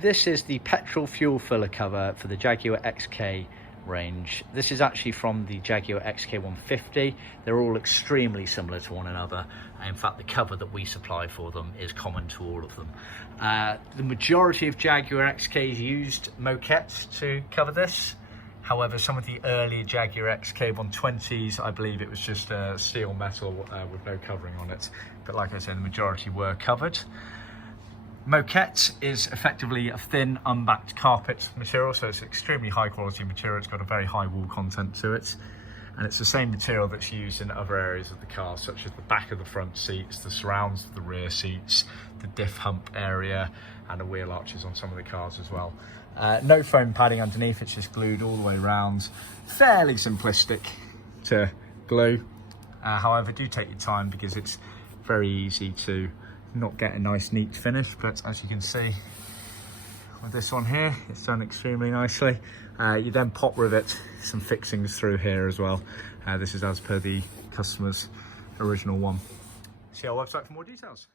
This is the Petrol Fuel Filler cover for the Jaguar XK range. This is actually from the Jaguar XK150. They're all extremely similar to one another. In fact, the cover that we supply for them is common to all of them. The majority of Jaguar XKs used Moquette to cover this. However, some of the early Jaguar XK120s, I believe it was just steel metal with no covering on it. But like I said, the majority were covered. Moquette is effectively a thin, unbacked carpet material, so it's extremely high quality material. It's got a very high wool content to it, and it's the same material that's used in other areas of the car, such as the back of the front seats, the surrounds of the rear seats, the diff hump area, and the wheel arches on some of the cars as well. No foam padding underneath, it's just glued all the way around. Fairly simplistic to glue. However, do take your time because it's very easy to not get a nice neat finish, but as you can see with this one here, it's done extremely nicely. You then pop rivet some fixings through here as well. This is as per the customer's original one. See our website for more details.